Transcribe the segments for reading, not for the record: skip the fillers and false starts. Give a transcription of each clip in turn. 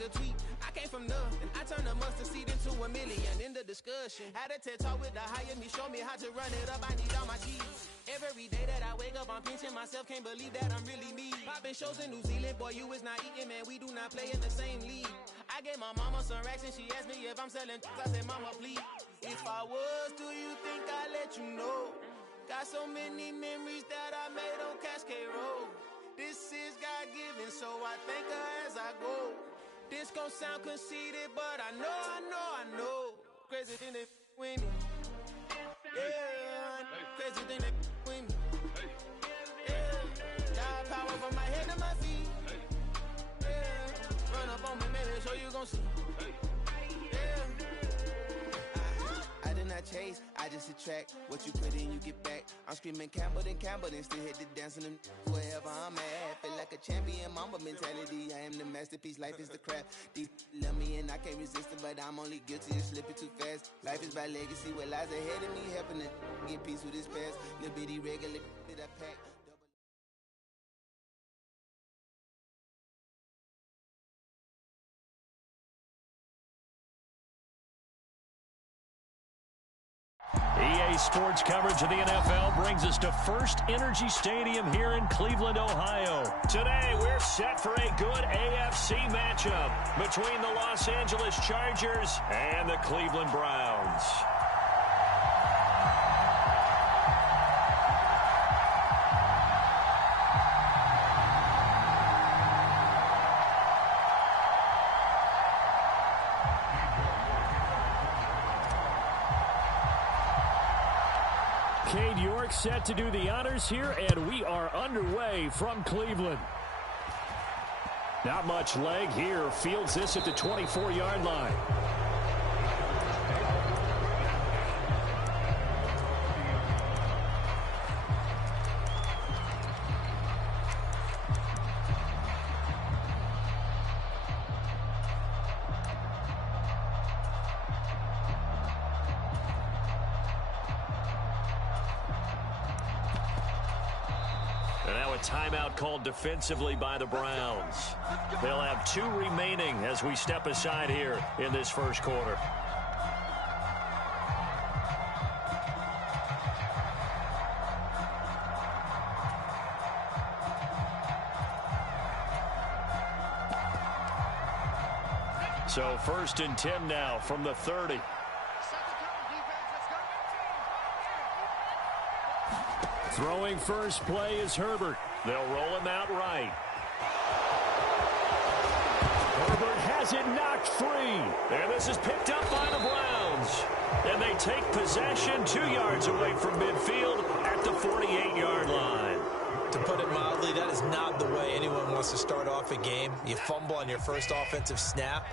like a tweet. I came from nothing. I turned a mustard seed into $1 million in the discussion. Had a TED talk with the higher me, show me how to run it up. I need all my G's. Every day that I wake up, I'm pinching myself. Can't believe that I'm really me. Popping shows in New Zealand, boy, you is not eating, man. We do not play in the same league. I gave my mama some racks and she asked me if I'm selling. I said, mama, please. If I was, do you think I'd let you know? Got so many memories that I made on Cascade Road. This is God-given, so I thank her as I go. This gon' sound conceited, but I know. Crazy thing they with me. Yeah, crazy thing they with me. Yeah, got power from my head to my feet. Yeah, run up on me, man, so you gon' see. I did not chase, I just attract. What you put in, you get back. I'm screaming Campbell, then still hit the dancing and wherever I'm at. Feel like a champion, mamba mentality. I am the masterpiece, life is the craft. These love me and I can't resist it, but I'm only guilty of slipping too fast. Life is about legacy, what lies ahead of me, helping to get peace with this past. Little bitty regular that I pack. EA Sports coverage of the NFL brings us to First Energy Stadium here in Cleveland, Ohio. Today, we're set for a good AFC matchup between the Los Angeles Chargers and the Cleveland Browns. Cade York set to do the honors here, and we are underway from Cleveland. Not much leg here. Fields this at the 24-yard line. Timeout called defensively by the Browns. They'll have 2 remaining as we step aside here in this first quarter. So 1st and 10 now from the 30. Throwing first play is Herbert. They'll roll him out right. Herbert has it knocked free. And this is picked up by the Browns. And they take possession 2 yards away from midfield at the 48-yard line. To put it mildly, that is not the way anyone wants to start off a game. You fumble on your first offensive snap.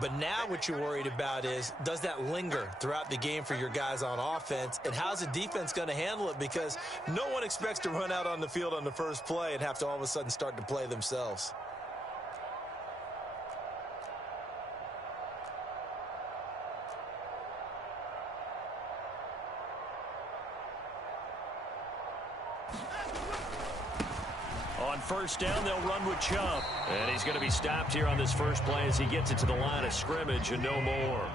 But now what you're worried about is, does that linger throughout the game for your guys on offense? And how's the defense going to handle it? Because no one expects to run out on the field on the first play and have to all of a sudden start to play themselves. On first down, they'll run with Chubb. And he's going to be stopped here on this first play as he gets it to the line of scrimmage and no more.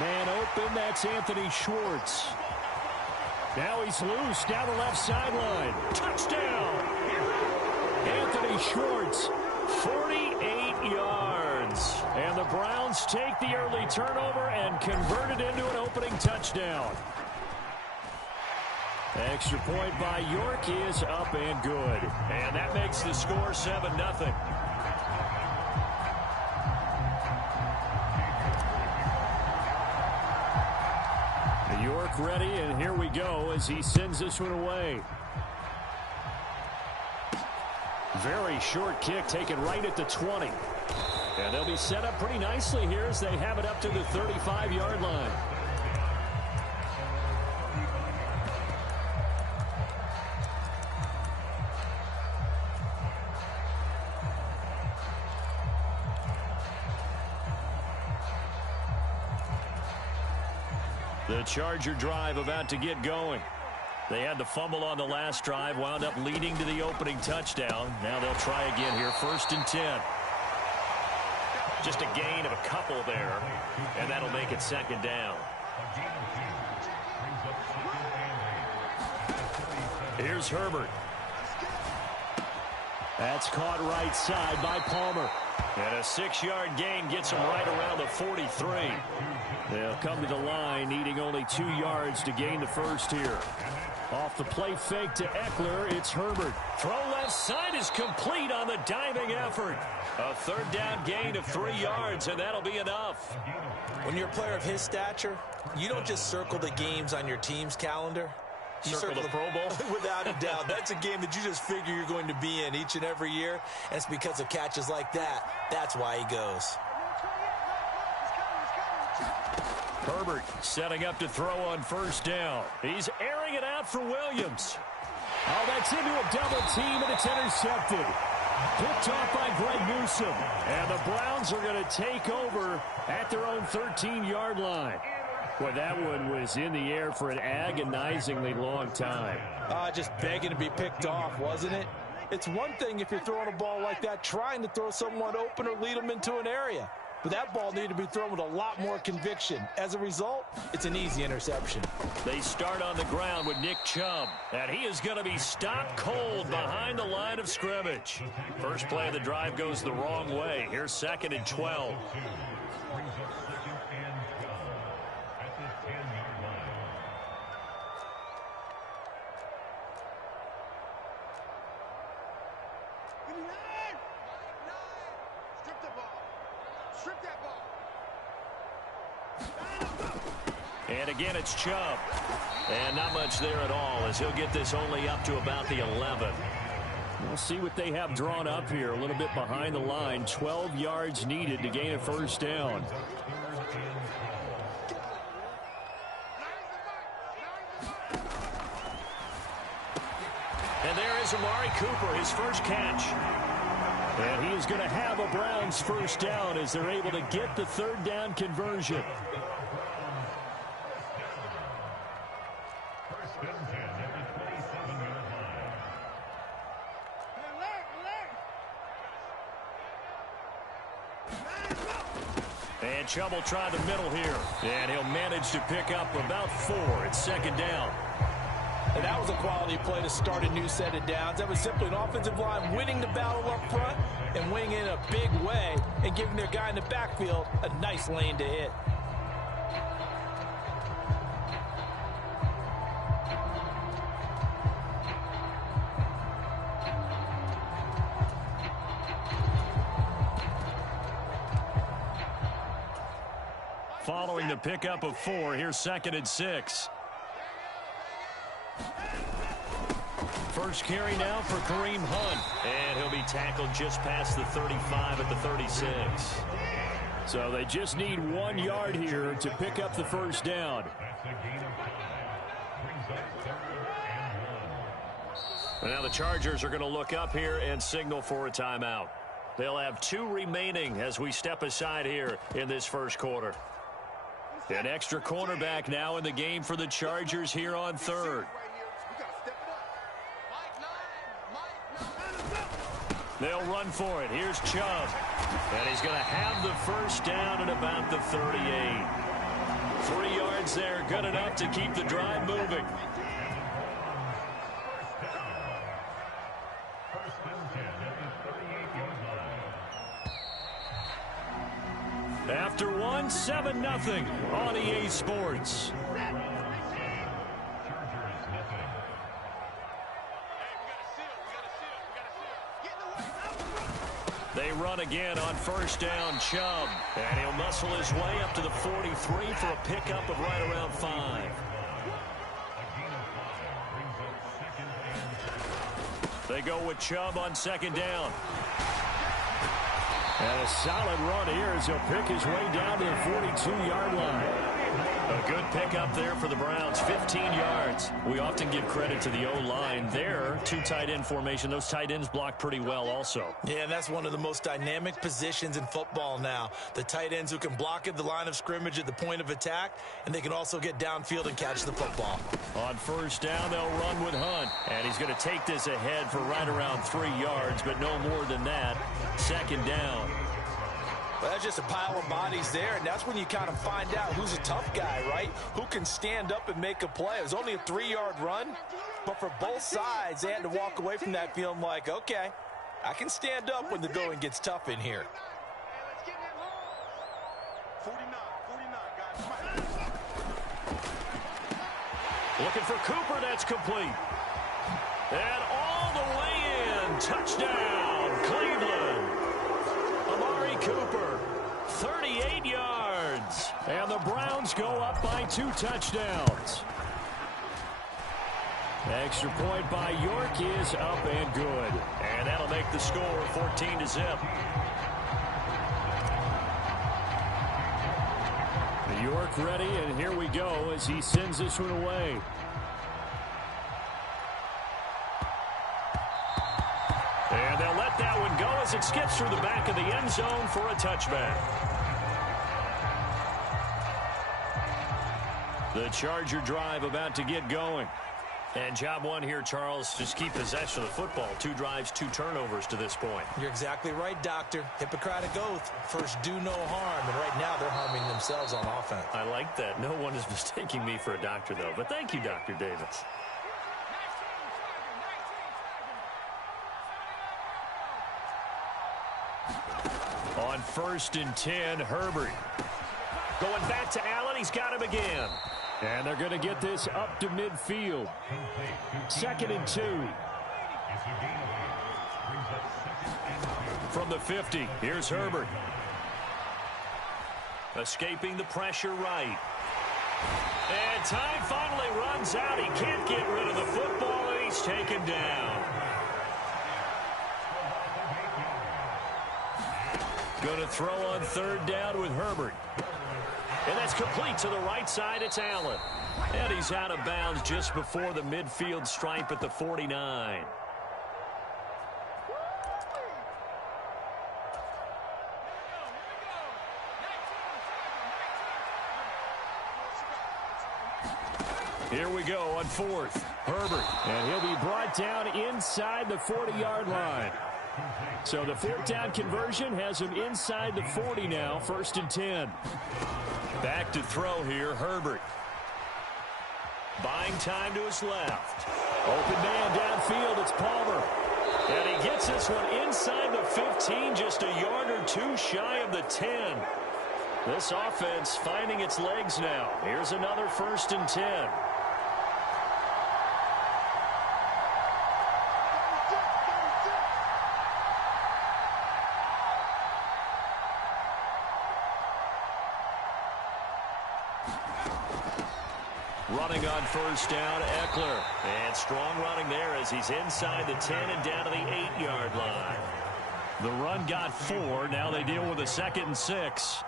Man open, that's Anthony Schwartz. Now he's loose down the left sideline. Touchdown! Anthony Schwartz, 48 yards. And the Browns take the early turnover and convert it into an opening touchdown. Extra point by York is up and good. And that makes the score 7-0. York ready, and here we go as he sends this one away. Very short kick taken right at the 20. And they'll be set up pretty nicely here as they have it up to the 35-yard line. The Charger drive about to get going. They had the fumble on the last drive, wound up leading to the opening touchdown. Now they'll try again here, 1st and 10. Just a gain of a couple there, and that'll make it 2nd down. Here's Herbert. That's caught right side by Palmer. And a 6-yard gain gets them right around the 43. They'll come to the line, needing only 2 yards to gain the first here. Off the play fake to Eckler, it's Herbert. Throw left side is complete on the diving effort. A 3rd down gain of 3 yards, and that'll be enough. When you're a player of his stature, you don't just circle the games on your team's calendar. You circle the Pro Bowl? Without a doubt. That's a game that you just figure you're going to be in each and every year. And it's because of catches like that. That's why he goes. Herbert setting up to throw on 1st down. He's airing it out for Williams. Oh, that's into a double team, and it's intercepted. Picked off by Greg Newsome. And the Browns are going to take over at their own 13-yard line. Boy, that one was in the air for an agonizingly long time. Just begging to be picked off, wasn't it? It's one thing if you're throwing a ball like that, trying to throw someone open or lead them into an area. But that ball needed to be thrown with a lot more conviction. As a result, it's an easy interception. They start on the ground with Nick Chubb. And he is going to be stopped cold behind the line of scrimmage. First play of the drive goes the wrong way. Here's 2nd and 12. And again, it's Chubb. And not much there at all, as he'll get this only up to about the 11. We'll see what they have drawn up here. A little bit behind the line. 12 yards needed to gain a 1st down. And there is Amari Cooper, his first catch. And he is going to have a Browns 1st down as they're able to get the 3rd down conversion. And Chubb will try the middle here. And he'll manage to pick up about 4. It's 2nd down. And that was a quality play to start a new set of downs. That was simply an offensive line winning the battle up front and winning in a big way and giving their guy in the backfield a nice lane to hit. Following the pickup of 4, here's 2nd and 6. First carry now for Kareem Hunt. And he'll be tackled just past the 35 at the 36. So they just need 1 yard here to pick up the 1st down. And now the Chargers are going to look up here and signal for a timeout. They'll have 2 remaining as we step aside here in this first quarter. An extra cornerback now in the game for the Chargers here on 3rd. They'll run for it. Here's Chubb. And he's going to have the 1st down at about the 38. 3 yards there, good enough to keep the drive moving. After 1, 7-0 on EA Sports. They run again on 1st down, Chubb. And he'll muscle his way up to the 43 for a pickup of right around 5. They go with Chubb on 2nd down. And a solid run here as he'll pick his way down to the 42-yard line. A good pickup there for the Browns, 15 yards. We often give credit to the O-line there. Two tight end formation. Those tight ends block pretty well also. Yeah, and that's one of the most dynamic positions in football now. The tight ends who can block at the line of scrimmage at the point of attack, and they can also get downfield and catch the football. On first down, they'll run with Hunt. And he's going to take this ahead for right around 3 yards, but no more than that. Second down. Well, that's just a pile of bodies there, and that's when you kind of find out who's a tough guy, right? Who can stand up and make a play. It was only a 3-yard run, but for both sides, they had to walk away from that feeling like, okay, I can stand up when the going gets tough in here. Looking for Cooper, that's complete. And all the way in, touchdown, Cleveland. Amari Cooper, 38 yards. And the Browns go up by 2 touchdowns. Extra point by York is up and good. And that'll make the score 14-0. York ready, and here we go as he sends this one away. And they'll let that one go as it skips through the back of the end zone for a touchback. The Charger drive about to get going. And job one here, Charles, just keep possession of the football. 2 drives, 2 turnovers to this point. You're exactly right, Doctor. Hippocratic oath. First, do no harm. And right now, they're harming themselves on offense. I like that. No one is mistaking me for a doctor, though. But thank you, Dr. Davis. On first and 10, Herbert. Going back to Allen. He's got him again. And they're going to get this up to midfield. 2nd and 2. From the 50, here's Herbert. Escaping the pressure right. And time finally runs out. He can't get rid of the football, and he's taken down. Going to throw on 3rd down with Herbert. And that's complete to the right side. It's Allen. And he's out of bounds just before the midfield stripe at the 49. Here we go on 4th. Herbert. And he'll be brought down inside the 40-yard line. So the 4th down conversion has him inside the 40 now. 1st and 10. Back to throw here, Herbert. Buying time to his left. Open man downfield, it's Palmer. And he gets this one inside the 15, just a yard or 2 shy of the 10. This offense finding its legs now. Here's another 1st and 10. Running on first down, Eckler. And strong running there as he's inside the 10 and down to the 8-yard line. The run got 4. Now they deal with a 2nd and 6.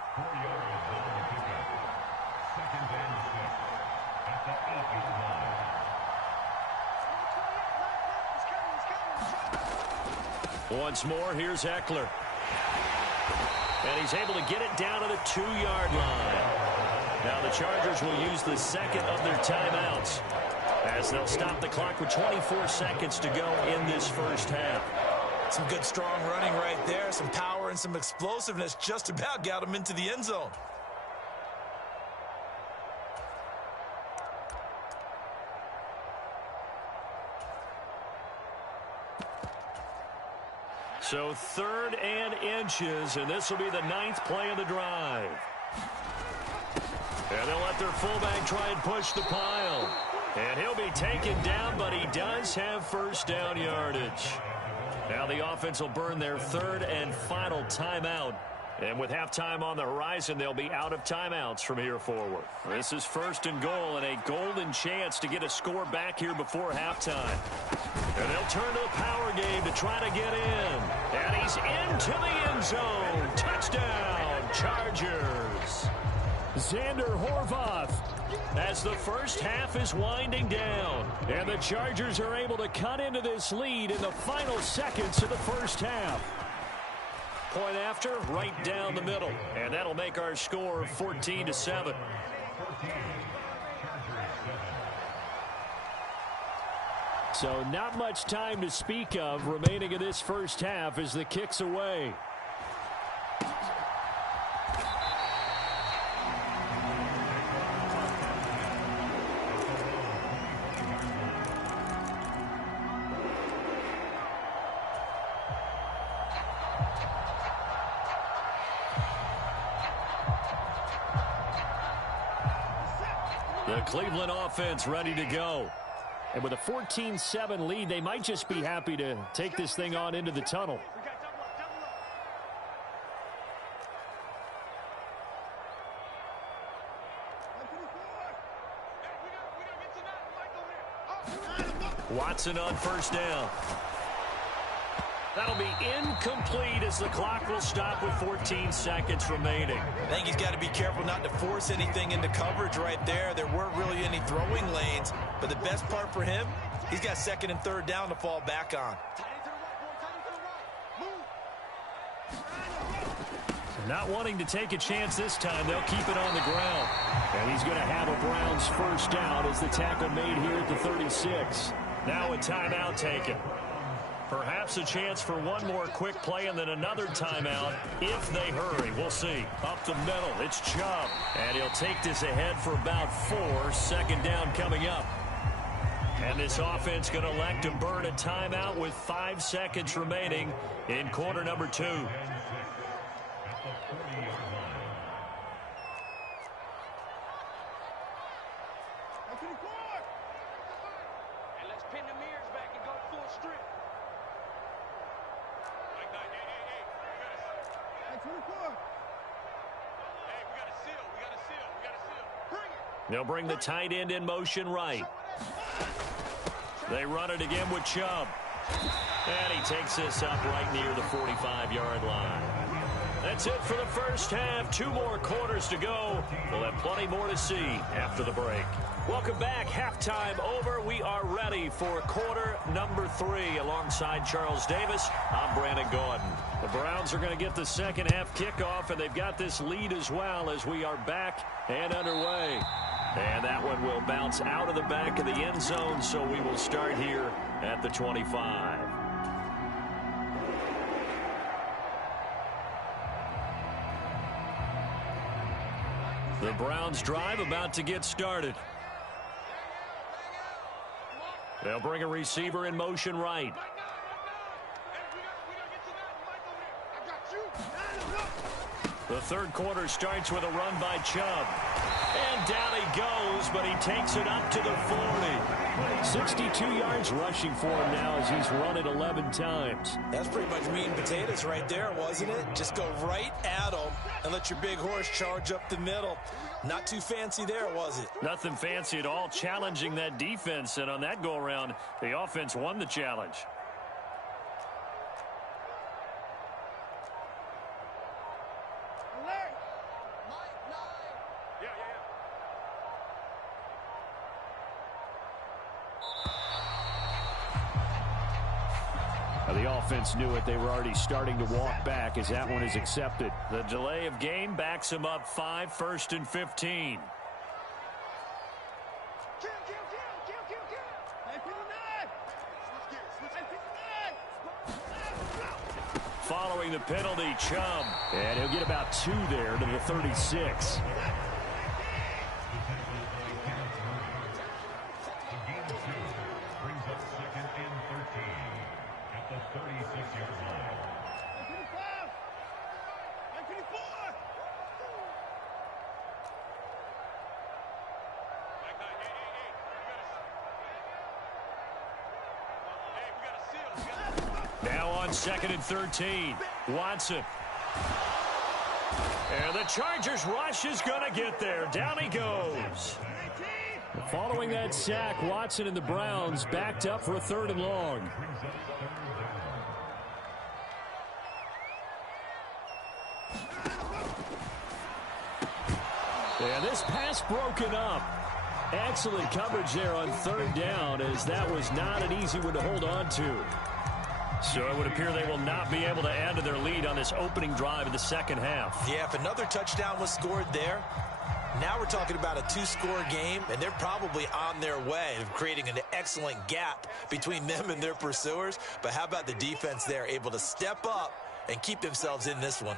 Once more, here's Eckler. And he's able to get it down to the 2-yard line. Now the Chargers will use the 2nd of their timeouts as they'll stop the clock with 24 seconds to go in this first half. Some good strong running right there. Some power and some explosiveness just about got him into the end zone. So 3rd and inches, and this will be the 9th play of the drive. And they'll let their fullback try and push the pile. And he'll be taken down, but he does have first down yardage. Now the offense will burn their 3rd and final timeout. And with halftime on the horizon, they'll be out of timeouts from here forward. This is 1st and goal and a golden chance to get a score back here before halftime. And they'll turn to the power game to try to get in. And he's into the end zone. Touchdown, Chargers. Xander Horvath. As the first half is winding down. And the Chargers are able to cut into this lead in the final seconds of the first half. Point after, right down the middle. And that'll make our score 14-7. So not much time to speak of remaining in this first half as the kick's away. The Cleveland offense ready to go. And with a 14-7 lead, they might just be happy to take this thing on into the tunnel. Watson on first down. That'll be incomplete as the clock will stop with 14 seconds remaining. I think he's got to be careful not to force anything into coverage right there. There weren't really any throwing lanes, but the best part for him, he's got second and third down to fall back on. Not wanting to take a chance this time, they'll keep it on the ground. And he's going to have a Browns first down as the tackle made here at the 36. Now a timeout taken. Perhaps a chance for one more quick play and then another timeout if they hurry. We'll see. Up the middle, it's Chubb. And he'll take this ahead for about 4. Second down coming up. And this offense going to elect to burn a timeout with 5 seconds remaining in quarter number 2. They'll bring the tight end in motion right. They run it again with Chubb. And he takes this up right near the 45-yard line. That's it for the first half. 2 more quarters to go. We'll have plenty more to see after the break. Welcome back. Halftime over. We are ready for quarter number 3. Alongside Charles Davis, I'm Brandon Gordon. The Browns are going to get the second half kickoff, and they've got this lead as well as we are back and underway. And that one will bounce out of the back of the end zone, so we will start here at the 25. The Browns drive about to get started. They'll bring a receiver in motion right. The third quarter starts with a run by Chubb. And down he goes, but he takes it up to the 40. 62 yards rushing for him now as he's run it 11 times. That's pretty much meat and potatoes right there, wasn't it? Just go right at him and let your big horse charge up the middle. Not too fancy there, was it? Nothing fancy at all, challenging that defense. And on that go-around, the offense won the challenge. The offense knew it. They were already starting to walk back as that one is accepted. The delay of game backs him up 5, 1st and 15. Following the penalty, Chubb. And he'll get about 2 there to the 36. Now on 2nd and 13. Watson. And the Chargers rush is going to get there. Down he goes. Following that sack, Watson and the Browns backed up for a 3rd and long. And this pass broken up. Excellent coverage there on third down, as that was not an easy one to hold on to. So it would appear they will not be able to add to their lead on this opening drive of the second half. Yeah, if another touchdown was scored there, now we're talking about a two-score game, and they're probably on their way of creating an excellent gap between them and their pursuers. But how about the defense there, able to step up and keep themselves in this one?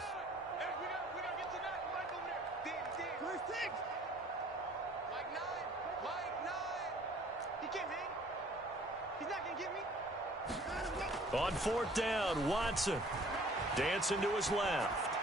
On fourth down, Watson dancing to his left.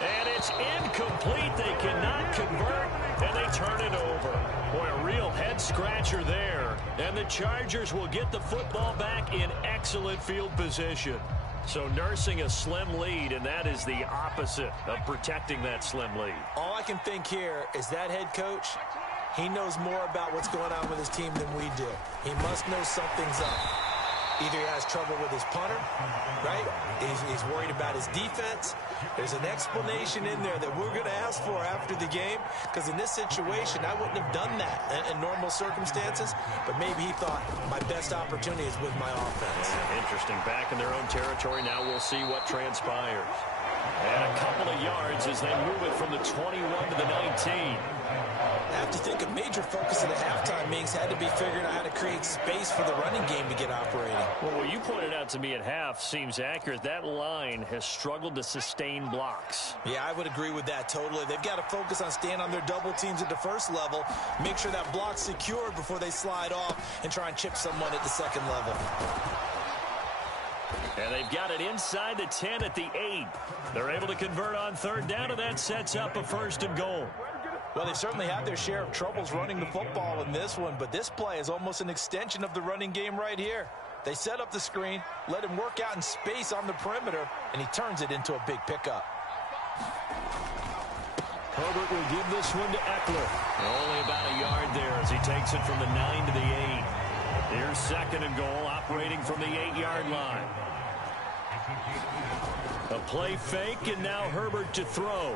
And it's incomplete. They cannot convert, and they turn it over. Boy, a real head-scratcher there. And the Chargers will get the football back in excellent field position. So nursing a slim lead, and that is the opposite of protecting that slim lead. All I can think here is that head coach, he knows more about what's going on with his team than we do. He must know something's up. Either he has trouble with his punter, right? He's worried about his defense. There's an explanation in there that we're going to ask for after the game, because in this situation, I wouldn't have done that in normal circumstances, but maybe he thought my best opportunity is with my offense. Interesting. Back in their own territory. Now we'll see what transpires. And a couple of yards as they move it from the 21 to the 19. I have to think a major focus of the halftime meetings had to be figuring out how to create space for the running game to get operating. Well, what you pointed out to me at half seems accurate. That line has struggled to sustain blocks. Yeah, I would agree with that totally. They've got to focus on staying on their double teams at the first level, make sure that block's secured before they slide off and try and chip someone at the second level. And they've got it inside the 10 at the 8. They're able to convert on third down, and that sets up a first and goal. Well, they've certainly had their share of troubles running the football in this one, but this play is almost an extension of the running game right here. They set up the screen, let him work out in space on the perimeter, and he turns it into a big pickup. Herbert will give this one to Eckler. Only about a yard there as he takes it from the 9 to the 8. Here's second and goal, operating from the 8-yard line. A play fake, and now Herbert to throw.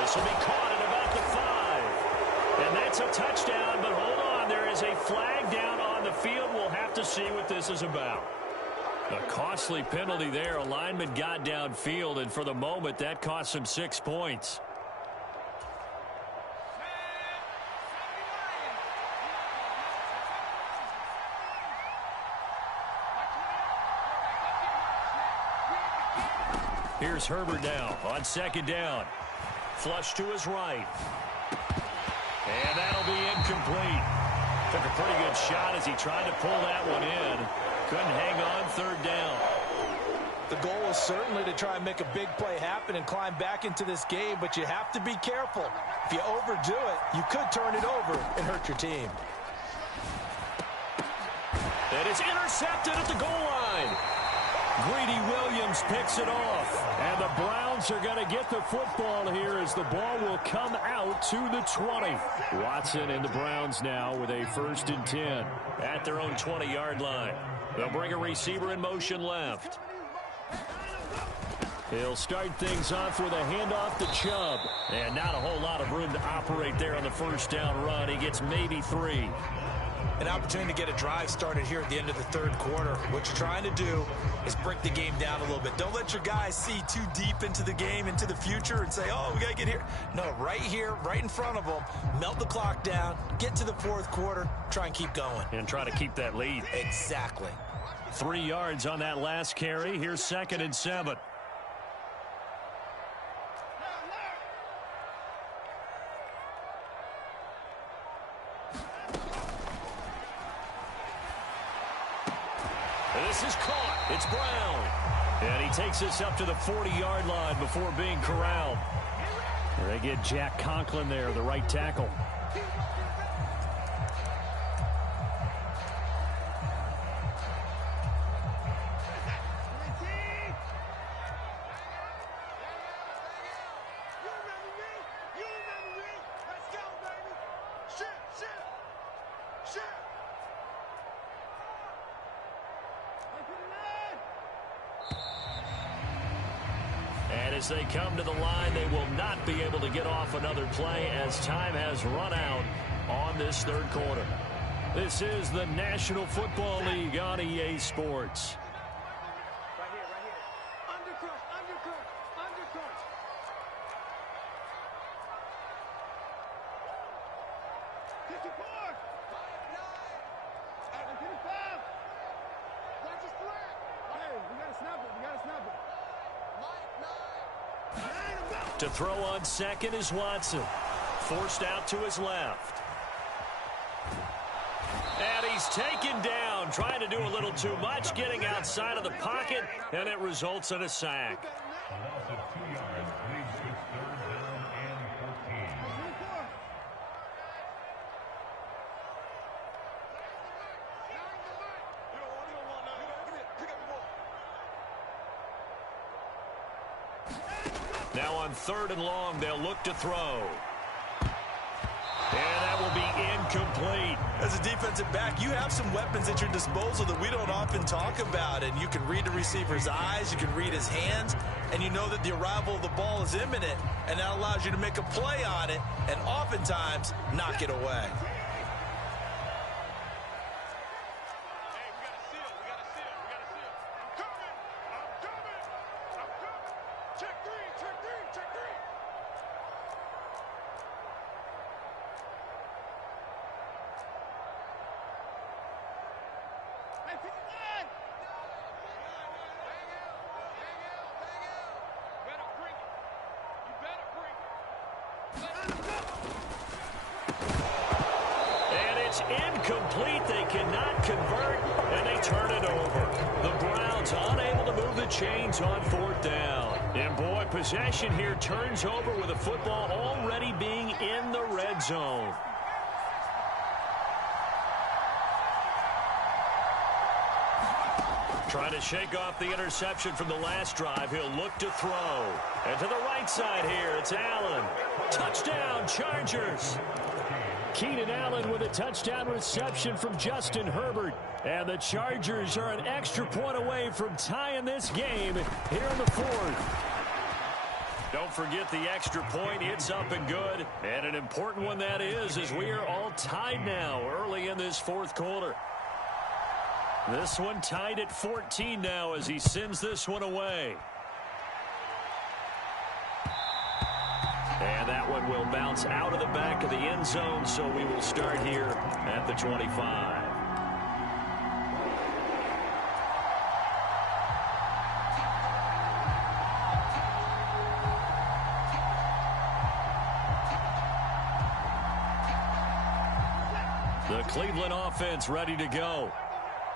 This will be caught at about the 5. And that's a touchdown, but hold on. There is a flag down on the field. We'll have to see what this is about. A costly penalty there. A lineman got downfield, and for the moment, that cost him 6 points. Here's Herbert now on second down. Flush to his right. And that'll be incomplete. Took a pretty good shot as he tried to pull that one in. Couldn't hang on third down. The goal is certainly to try and make a big play happen and climb back into this game, but you have to be careful. If you overdo it, you could turn it over and hurt your team. That is intercepted at the goal line. Greedy Williams picks it off. And the Browns are going to get the football here as the ball will come out to the 20. Watson and the Browns now with a 1st and 10 at their own 20-yard line. They'll bring a receiver in motion left. He'll start things off with a handoff to Chubb. And not a whole lot of room to operate there on the first down run. He gets maybe 3. An opportunity to get a drive started here at the end of the third quarter. What you're trying to do is break the game down a little bit. Don't let your guys see too deep into the game, into the future, and say, oh, we got to get here. No, right here, right in front of them, melt the clock down, get to the fourth quarter, try and keep going. And try to keep that lead. Exactly. 3 yards on that last carry. Here's 2nd and 7. This is caught. It's Brown. And he takes this up to the 40-yard line before being corralled. They get Jack Conklin there, the right tackle. as they come to the line. They will not be able to get off another play as time has run out on this third quarter. This is the National Football League on EA Sports. Right here. Undercrunch. 54. 55. Watch his flag. Hey, we got to snap it. To throw on second is Watson. Forced out to his left. And he's taken down, trying to do a little too much, getting outside of the pocket, and it results in a sack. Now on 3rd and long, they'll look to throw. And that will be incomplete. As a defensive back, you have some weapons at your disposal that we don't often talk about. And you can read the receiver's eyes, you can read his hands, and you know that the arrival of the ball is imminent. And that allows you to make a play on it and oftentimes knock it away. Incomplete. They cannot convert, and they turn it over. The Browns unable to move the chains on 4th down. And boy, possession here turns over with the football already being in the red zone. Trying to shake off the interception from the last drive. He'll look to throw. And to the right side here, it's Allen. Touchdown, Chargers. Keenan Allen with a touchdown reception from Justin Herbert. And the Chargers are an extra point away from tying this game here in the 4th. Don't forget the extra point. It's up and good. And an important one that is, as we are all tied now early in this 4th quarter. This one tied at 14 now as he sends this one away. And that one will bounce out of the back of the end zone, so we will start here at the 25. The Cleveland offense ready to go.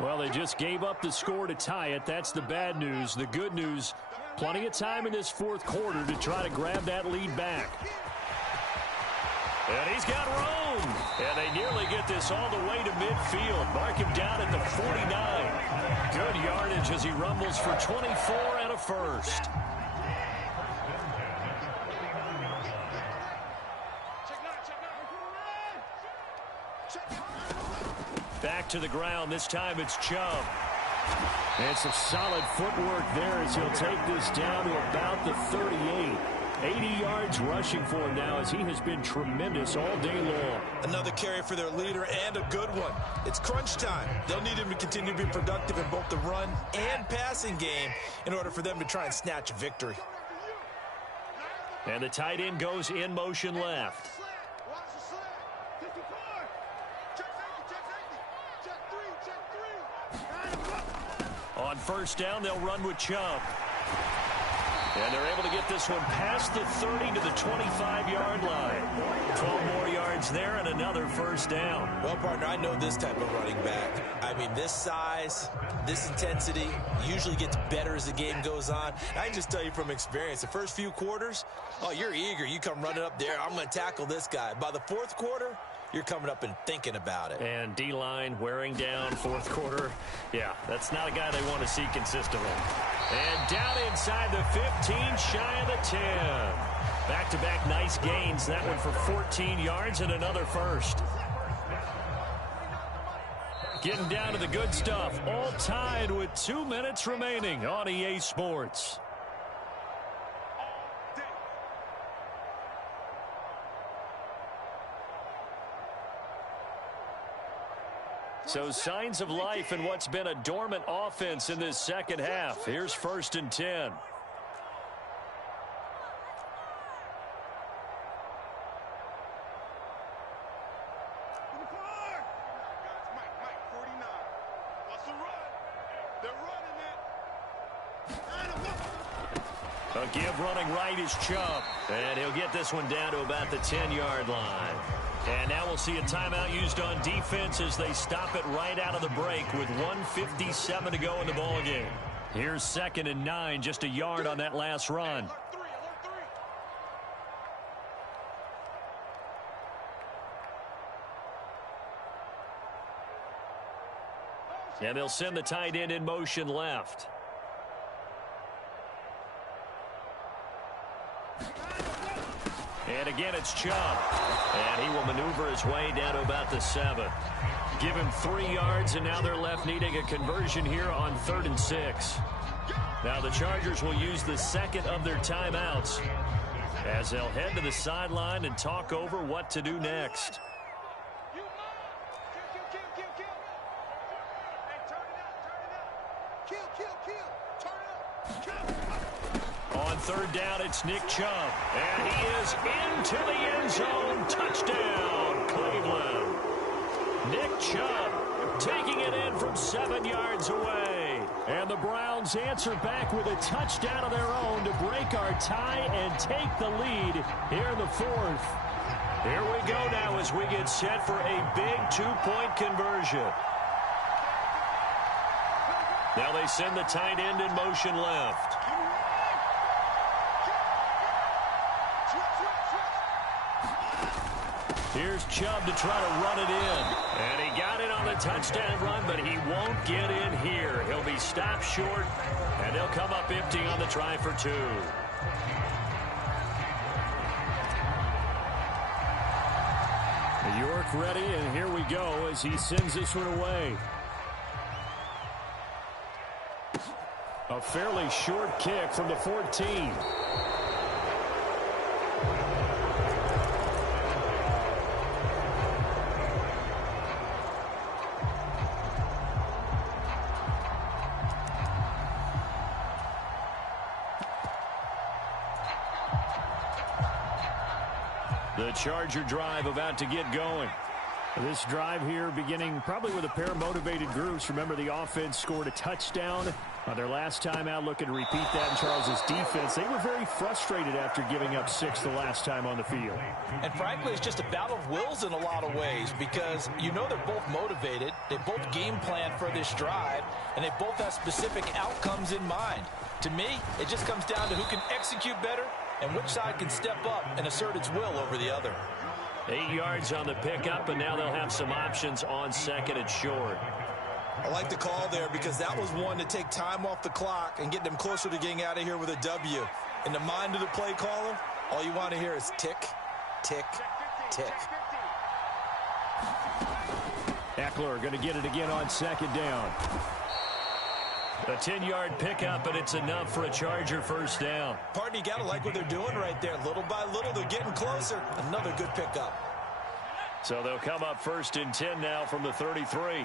Well, they just gave up the score to tie it. That's the bad news. The good news, plenty of time in this 4th quarter to try to grab that lead back. And he's got room. And they nearly get this all the way to midfield. Mark him down at the 49. Good yardage as he rumbles for 24 and a first. Back to the ground. This time it's Chubb. And some solid footwork there as he'll take this down to about the 38. 80 yards rushing for him now as he has been tremendous all day long. Another carry for their leader and a good one. It's crunch time. They'll need him to continue to be productive in both the run and passing game in order for them to try and snatch a victory. And the tight end goes in motion left. On 1st down, they'll run with Chubb. And they're able to get this one past the 30 to the 25-yard line. 12 more yards there and another 1st down. Well, partner, I know this type of running back. I mean, this size, this intensity usually gets better as the game goes on. I can just tell you from experience, the first few quarters, oh, you're eager. You come running up there, I'm going to tackle this guy. By the 4th quarter, you're coming up and thinking about it. And D-line wearing down 4th quarter. Yeah, that's not a guy they want to see consistently. And down inside the 15, shy of the 10. Back-to-back nice gains. That one for 14 yards and another first. Getting down to the good stuff. All tied with 2 minutes remaining on EA Sports. So signs of life in what's been a dormant offense in this second half. Here's 1st and 10. A give running right is Chubb. And he'll get this one down to about the 10-yard line. And now we'll see a timeout used on defense as they stop it right out of the break with 1:57 to go in the ballgame. Here's 2nd and 9, just a yard on that last run. And they'll send the tight end in motion left. And again, it's Chubb. And he will maneuver his way down to about the 7. Give him 3 yards, and now they're left needing a conversion here on 3rd and 6. Now the Chargers will use the second of their timeouts as they'll head to the sideline and talk over what to do next. On 3rd down, it's Nick Chubb. And he is into the end zone. Touchdown, Cleveland. Nick Chubb taking it in from 7 yards away. And the Browns answer back with a touchdown of their own to break our tie and take the lead here in the 4th. Here we go now as we get set for a big 2-point conversion. Now they send the tight end in motion left. Here's Chubb to try to run it in. And he got it on the touchdown run, but he won't get in here. He'll be stopped short, and they'll come up empty on the try for 2. York ready, and here we go as he sends this one away. A fairly short kick from the 14. The Charger drive about to get going. This drive here beginning probably with a pair of motivated groups. Remember, the offense scored a touchdown on their last time out. Looking to repeat that in Charles' defense. They were very frustrated after giving up 6 the last time on the field. And frankly, it's just a battle of wills in a lot of ways because you know they're both motivated. They both game plan for this drive, and they both have specific outcomes in mind. To me, it just comes down to who can execute better and which side can step up and assert its will over the other. 8 yards on the pickup, and now they'll have some options on 2nd and short. I like the call there because that was one to take time off the clock and get them closer to getting out of here with a W. In the mind of the play caller, all you want to hear is tick, tick, tick. Eckler going to get it again on 2nd down. A 10-yard pickup, and it's enough for a Charger first down. Partner, you got to like what they're doing right there. Little by little, they're getting closer. Another good pickup. So they'll come up 1st and 10 now from the 33.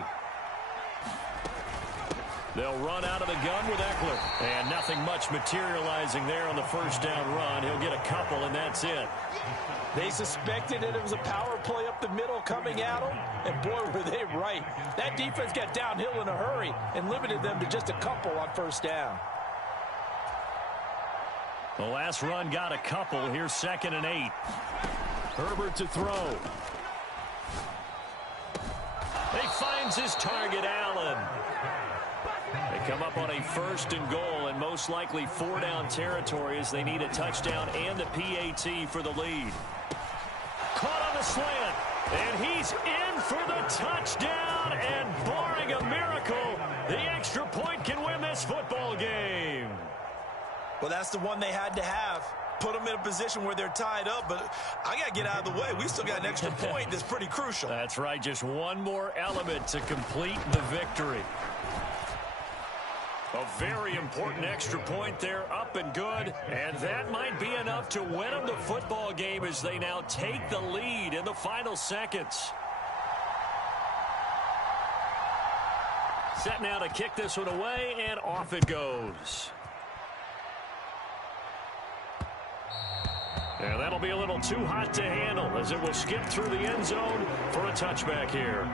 They'll run out of the gun with Eckler. And nothing much materializing there on the first down run. He'll get a couple, and that's it. They suspected that it was a power play up the middle coming at them, and boy, were they right. That defense got downhill in a hurry and limited them to just a couple on first down. The last run got a couple. Here's 2nd and 8. Herbert to throw. He finds his target, Allen. They come up on a 1st and goal, and most likely 4-down territory as they need a touchdown and the PAT for the lead. Caught on the slant, and he's in for the touchdown, and barring a miracle, the extra point can win this football game. Well, that's the one they had to have. Put them in a position where they're tied up, but I got to get out of the way. We still got an extra point that's pretty crucial. That's right, just one more element to complete the victory. A very important extra point there, up and good, and that might be enough to win them the football game as they now take the lead in the final seconds. Set now to kick this one away, and off it goes. And that'll be a little too hot to handle as it will skip through the end zone for a touchback here.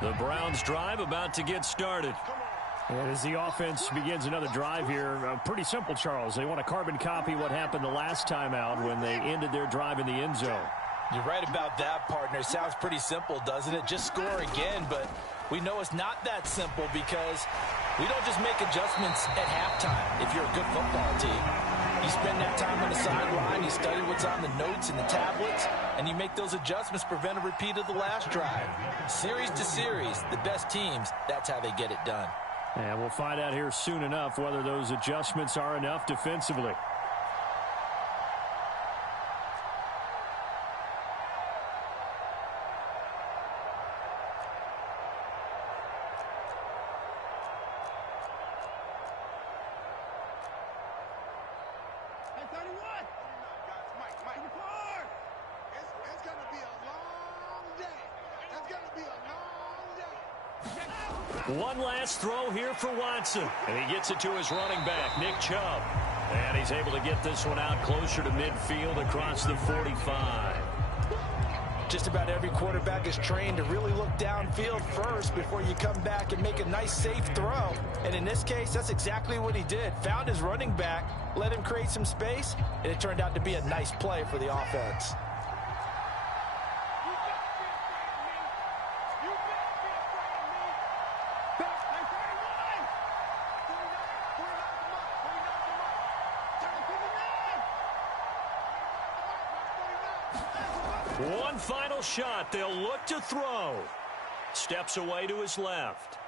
The Browns drive about to get started. And as the offense begins another drive here, pretty simple, Charles. They want to carbon copy what happened the last time out when they ended their drive in the end zone. You're right about that, partner. Sounds pretty simple, doesn't it? Just score again, but we know it's not that simple because we don't just make adjustments at halftime if you're a good football team. You spend that time on the sideline, you study what's on the notes and the tablets, and you make those adjustments, prevent a repeat of the last drive. Series to series, the best teams, that's how they get it done. And we'll find out here soon enough whether those adjustments are enough defensively. Hey, 31! Mike, report! It's going to be a long day. It's going to be a long day. One last throw here for Watson. And he gets it to his running back, Nick Chubb. And he's able to get this one out closer to midfield across the 45. Just about every quarterback is trained to really look downfield first before you come back and make a nice, safe throw. And in this case, that's exactly what he did. Found his running back, let him create some space, and it turned out to be a nice play for the offense. One final shot. They'll look to throw. Steps away to his left.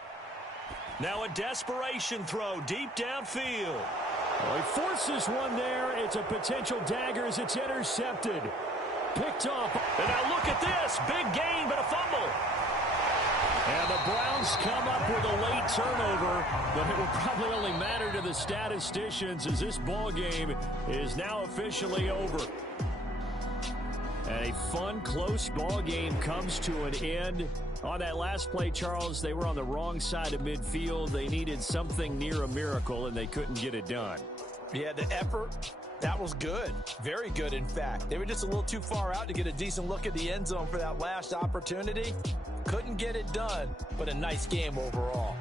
Now a desperation throw deep downfield. Well, he forces one there. It's a potential dagger as it's intercepted. Picked up. And now look at this. Big gain, but a fumble. And the Browns come up with a late turnover, but it will probably only matter to the statisticians as this ball game is now officially over. And a fun, close ball game comes to an end. On that last play, Charles, they were on the wrong side of midfield. They needed something near a miracle, and they couldn't get it done. Yeah, the effort, that was good. Very good, in fact. They were just a little too far out to get a decent look at the end zone for that last opportunity. Couldn't get it done, but a nice game overall.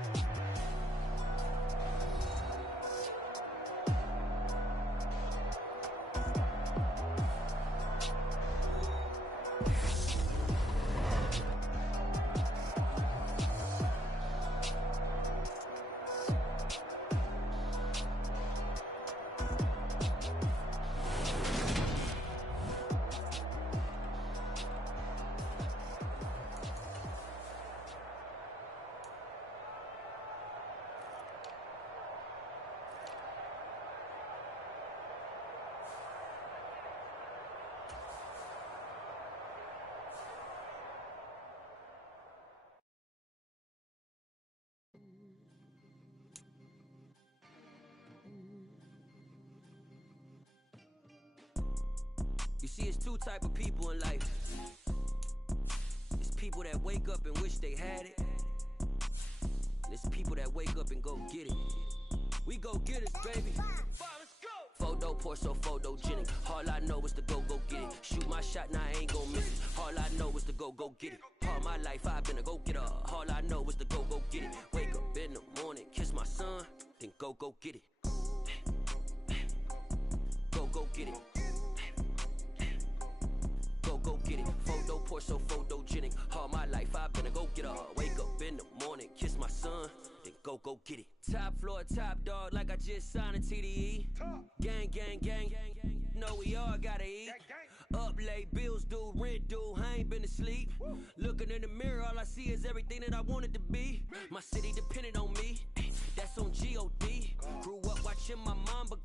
You see, it's two type of people in life. It's people that wake up and wish they had it. And it's people that wake up and go get it. We go get it, baby. Photo poor, so photogenic. All I know is to go get it. Shoot my shot, now I ain't gon' miss it. All I know is to go get it. All my life I've been a go-getter. All I know is to go get it. Wake up in the morning, kiss my son, then go get it. Go get it. Go get it. Photo poor, so photogenic. All my life I've been a go-getter. Wake up in the morning, kiss my son, then go get it. Top floor, top dog, like I just signed a TDE. Gang, gang, gang. Know we all gotta eat. Up late, bills due, rent due, I ain't been asleep. Looking in the mirror, all I see is everything that I wanted to be. My city depended on me, that's on G.O.D. Grew up watching my mom become